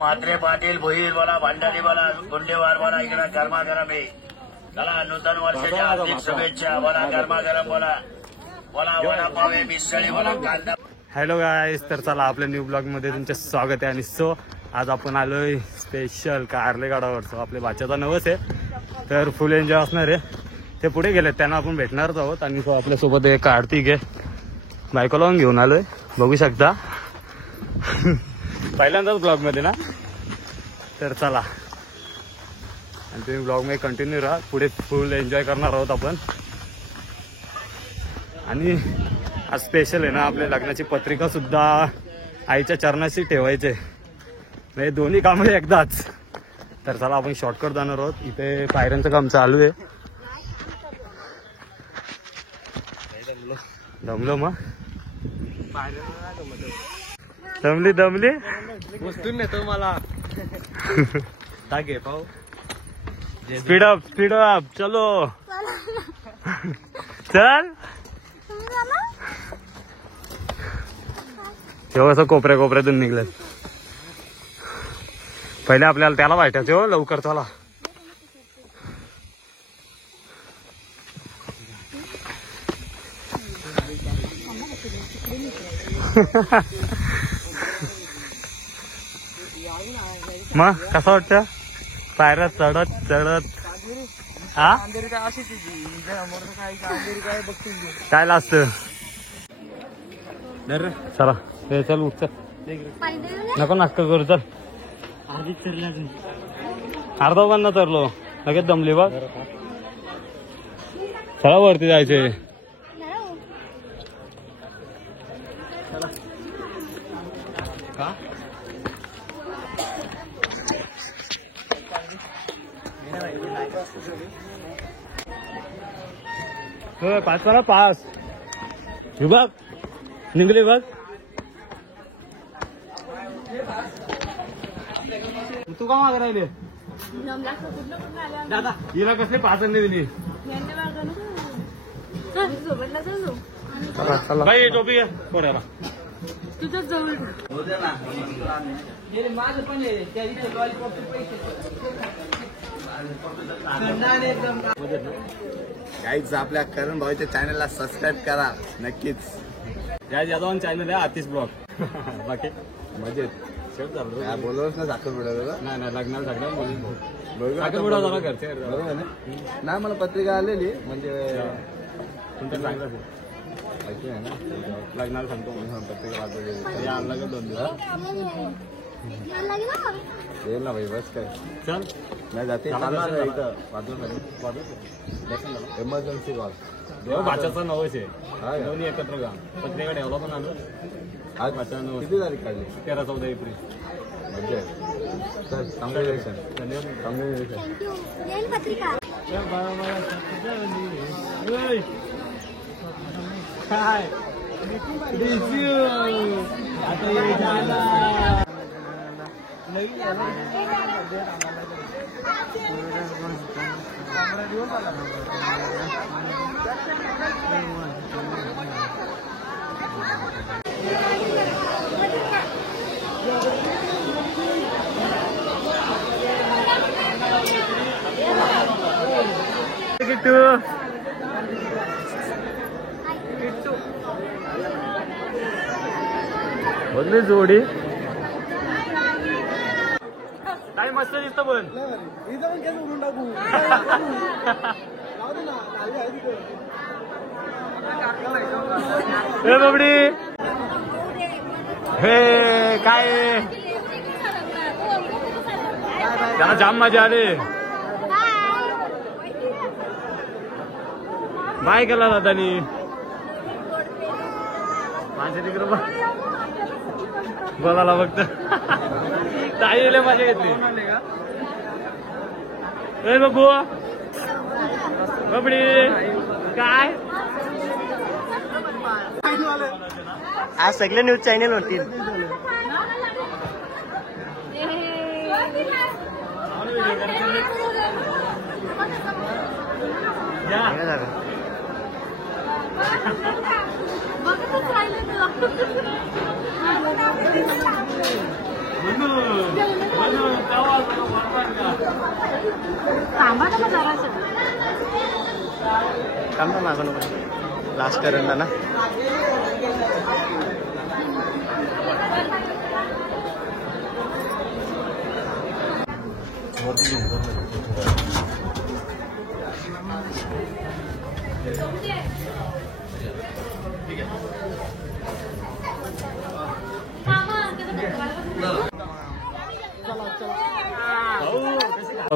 मात्रे पाटील भोईर बोला, भांडारी बोला, गुंडेवार बोला, इकडे गरमागरम आहे. चला नूतन वर्षाच्या हार्दिक शुभेच्छा. बोला गरमागरम बोला, बोला वडापाव आहे, मिसळी बोला, कांदा. हॅलो गाईस, तर चला आपल्या न्यू ब्लॉग मध्ये तुमचे स्वागत आहे. आणि आज आपण आलोय स्पेशल कारले गडावर. आपल्या बाच्याचा नवस आहे, तर फुल एन्जॉय असणार आहे. ते पुढे गेले, त्यांना आपण भेटणारच आहोत. आणि आपल्यासोबत एक कार्तिक आहे, बायको लावून घेऊन आलोय, बघू शकता. पहिल्यांदाच ब्लॉग मध्ये ना, तर चला. आणि तुम्ही ब्लॉग मध्ये कंटिन्यू राहा, पुढे फुल एन्जॉय करणार आहोत आपण. आणि आज स्पेशल आहे ना, आपल्या लग्नाची पत्रिका सुद्धा आईच्या चरणाशी ठेवायचे, म्हणजे दोन्ही कामं एकदाच. तर चला आपण शॉर्टकट जाणार आहोत. इथे पायऱ्यांचं काम चालू आहे. दमलो मग, दमली वस्तू नेतो मला. टाके पाहू, स्पीड अप चलो. चल तेव्हा असं कोपऱ्यातून निघलं. पहिले आपल्याला त्याला भेटायचं हो, लवकर चला. मग कसं वाटतं पायऱ्यात चढत हा काय लागत. चला ते चल उठ, नको नाटक करू. चल अर्धा पण ना चरलो, लगेच दमली बघ. चला वरती जायचे. पास करा, पास बघ निघली बघ. तू का माग राहिले दादा, हिला कसले पाच दिली बाई. टोपी घ्या पोऱ्याला. तुझं जवळ माझं पण गाईज आपल्या करण भाऊच्या चॅनलला सबस्क्राईब करा नक्कीच. या जाधवन चॅनल आहे आतिश ब्लॉग. बाकी मजेत शेवट झालं बोलवच ना साखर बुडवलं. नाही लग्नाला सगळं बरोबर साखर बुडा झाला घरचे. बरोबर ना. नाही मला पत्रिका आलेली, म्हणजे तुमचं चांगलं ऐकून आहे ना, लग्नाला सांगतो म्हणून पत्रिका वाजवली. आणला का 2 दिवस. येईल ना भाई, बस काय चल नाही जाते. इथं एमर्जन्सी कॉल. भाच्याचा नवस आहे, हा का? दोन्ही एकत्र गा. पत्रिका ठेवला पण आलो. आज भाच्याचा नवस किती तारीख काढली? 13-14 एप्रिल. म्हणजे सर कॉंग्रॅच्युलेशन. धन्यवाद. कॉंग्रॅच्युलेशन. काय बघली जोडी काय मस्त दिसत. पण हे बाबडी, हे काय त्याला जाम मजा आली. बाय केला दादानी माझ्या तिकडे बोलायला फक्त ताईला मजा घेतली. ए बघू बाबडी काय आज सगळे न्यूज चॅनल होतील. बघतच राहिले तुला. थांबा ना मग जरासं. काम ना मागं नको लास्ट करेल ना.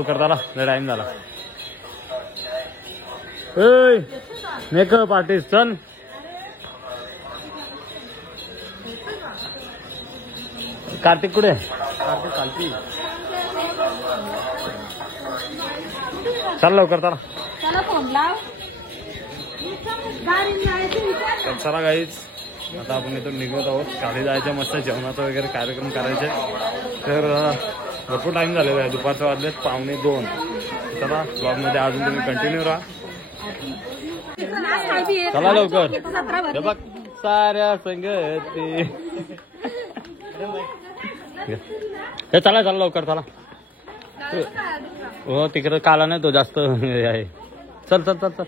करताला टाइम झाला. मेकअप आर्टिस्ट चल. कार्तिक कुठे? चल लवकर चला. त्याला फोन लाव. तर चला गाईच आता आपण इथून निघत आहोत. खाली जायचं मस्त जेवणाचा वगैरे कार्यक्रम करायचे. तर भरपूर टाइम झालेला आहे. दुपारचं वाजलेत 1:45. चला ब्लॉग मध्ये अजून तुम्ही कंटिन्यू राहा. चला लवकर. हे बघ साऱ्या संगती. हे चला चला लवकर चला. हो तिकडे काला नाही तो जास्त हे आहे. चल चल चल चल.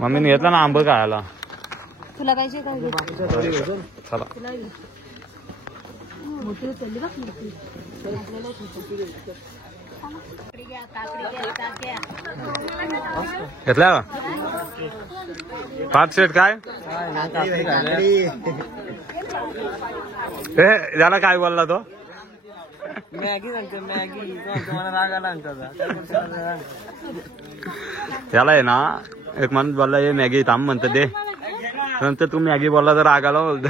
मम्मीने घेतला ना आंब खायला. तुला पाहिजे काय? चला मोठी उचलली बघ. घेतला का 5 सेट? काय त्याला काय बोलला तो? मॅगी सांगतो मॅगी. तुम्हाला राग आला सांगता. त्याला आहे ना एक माणूस बोलला हे मॅगी थांब म्हणतं ते. नंतर तू मॅगी बोलला तर राग आला बोलतो.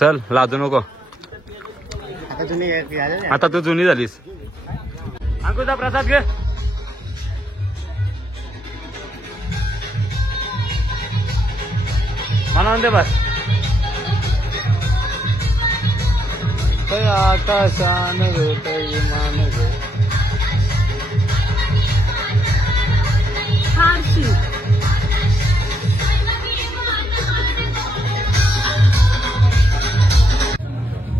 चल लाजू नको. आता तू जुनी झालीस. अंकुचा प्रसाद घे. मला म्हणते बस. आकाशान मान फारशी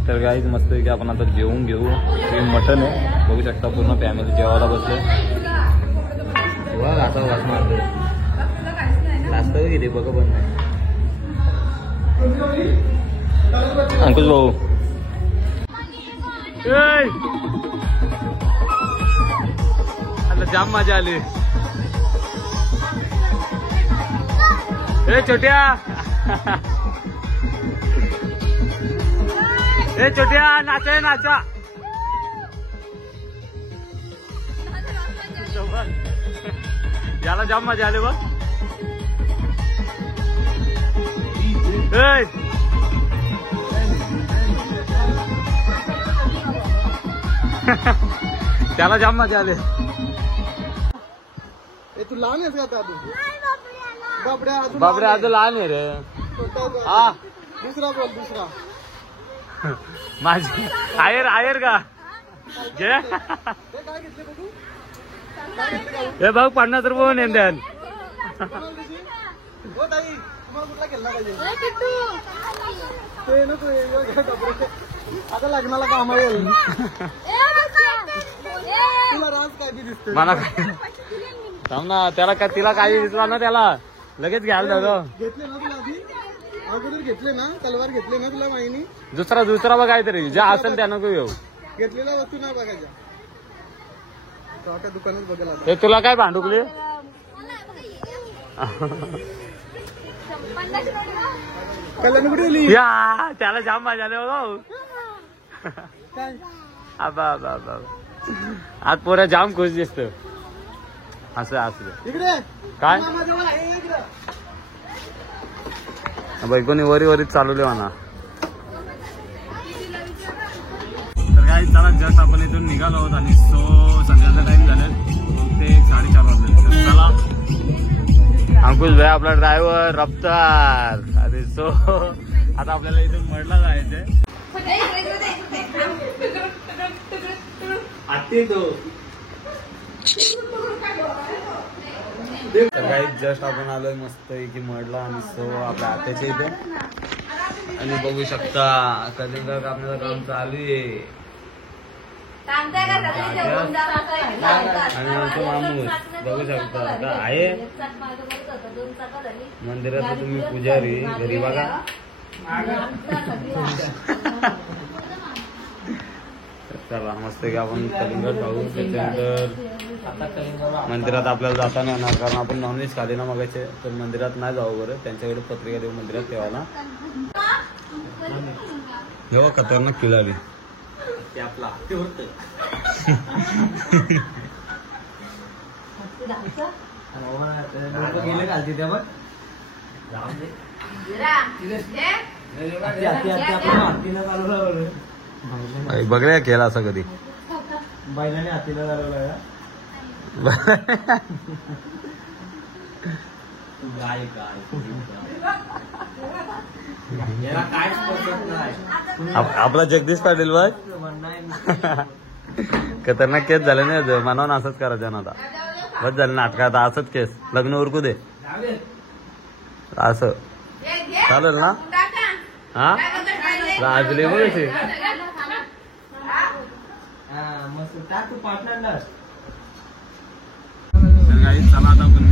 तर गाईज मस्त की आपण आता जेवून घेऊ. हे मटन आहे बघू शकता. पूर्ण फॅमिली जेवायला बसले. आता वास मारतो जास्त किती बघ पण नाही. अंकुश भाऊ आता जाम मजा आली. ए छोट्या ए छोट्या नाचा नाचा. याला जाम मजा आली बघ. त्याला जाम मजा आली. तू लहान आहेस का दादू? बापरे आज लहान आहे रे. हा दुसरा बोल दुसरा. माझी आयर आयर का घे. हे बघ 50 रुपये नेंद्यान. ते नको आता लग्नाला काम येईल. तुला राज काय बी दिसते. मला काय थांब ना. त्याला काय तिला काही दिसला ना त्याला लगेच घ्यायला जातो. घेतले ना तुला आधी अगोदर घेतले ना तलवार घेतले ना तुला माहिती. दुसरा बघ काहीतरी जे असेल त्या नको येऊ. घेतलेल्या वस्तू नाही बघायच्या. दुकानात बघायला हे तुला काय भांडुकली. कल्याण कुठे गेली? या त्याला जाम मजा आली हो. काय आबा आबा आबा आज पोरा जाम खुश दिसतो. असं असं इकडे काय बायकोनी वरी वरीच चालवले म्हणा. तर काय चला जस्ट आपण इथून निघालो आहोत आणि संध्याचा टाइम झाले. ते 4:30 वाजले. तर चला अंकुश भाई आपला ड्रायव्हर रफ्तार. अरे आता आपल्याला इथून मडला जायचंय. तर काही जस्ट आपण आलोय मस्त की मडला आणि सो आपल्या आत्याच्या इथे आणि बघू शकता कलिंगड कापण्याचं काम चालू आहे. आणि आमचं माणूस बघू शकता आता आहे मंदिरात. तुम्ही पुजारी घरी बघा. चला मस्त की आपण कलिंगड खाऊ. त्याच्यानंतर मंदिरात आपल्याला जाता नाही येणार कारण आपण नॉनव्हेज खाले ना मगाचे. तर मंदिरात नाही जाऊ बरं. त्यांच्याकडे पत्रिका देऊ मंदिरात ठेवायला. जेव्हा खतरनाक किल्लारी ते आपला ते होतं. गेले घालते त्या बघ. बघूया केला असं कधी बैलाने हातीला चालवलं गाय गाय याला कायच पसंत नाही. आपला जगदीश पाटील बघ खतरनाक केस झाले नाही. म्हणून असंच करायचं ना आता. बस झालं नाटकात असंच केस. लग्न उरकू दे असं चालेल ना. हा राजले बघ मस्त टाकू पार्टनरला. चला आता आपण